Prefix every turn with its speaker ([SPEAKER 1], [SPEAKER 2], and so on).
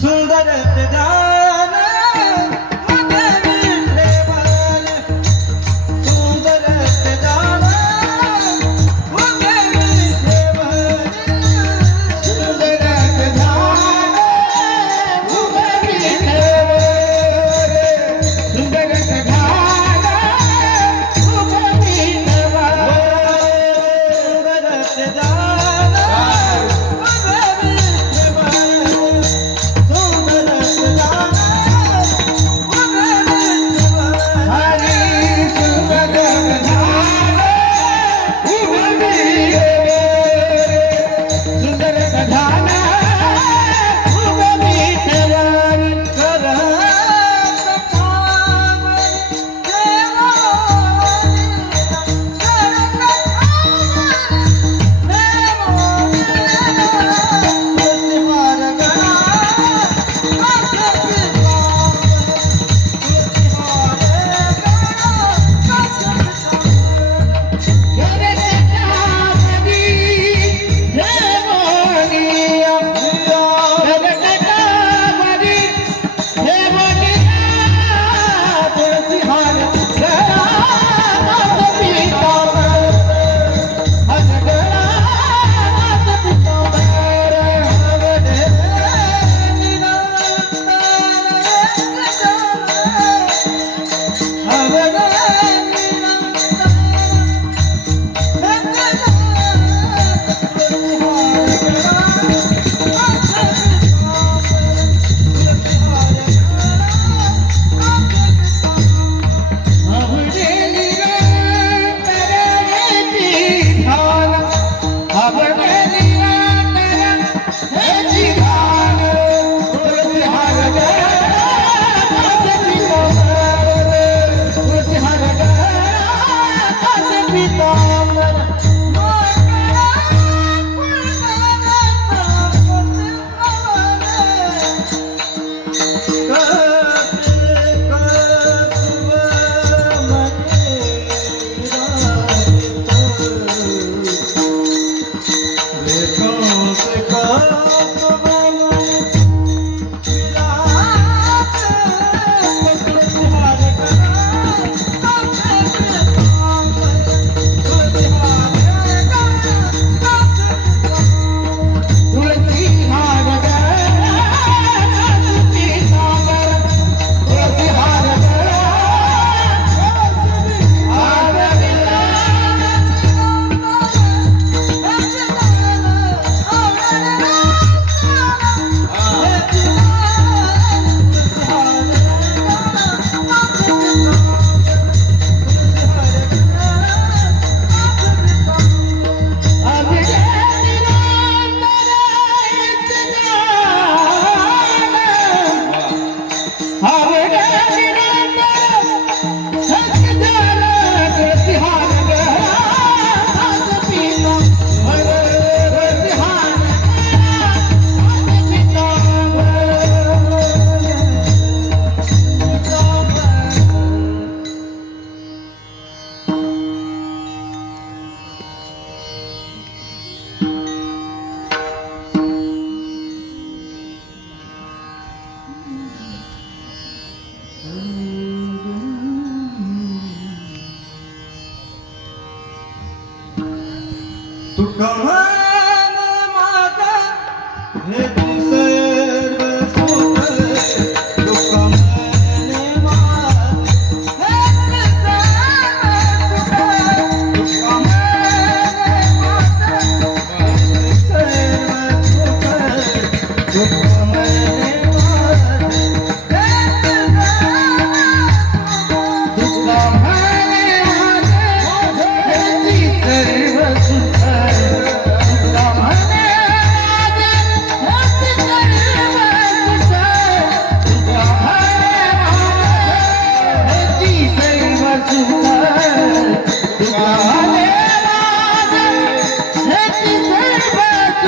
[SPEAKER 1] सुंदर तुका माता हे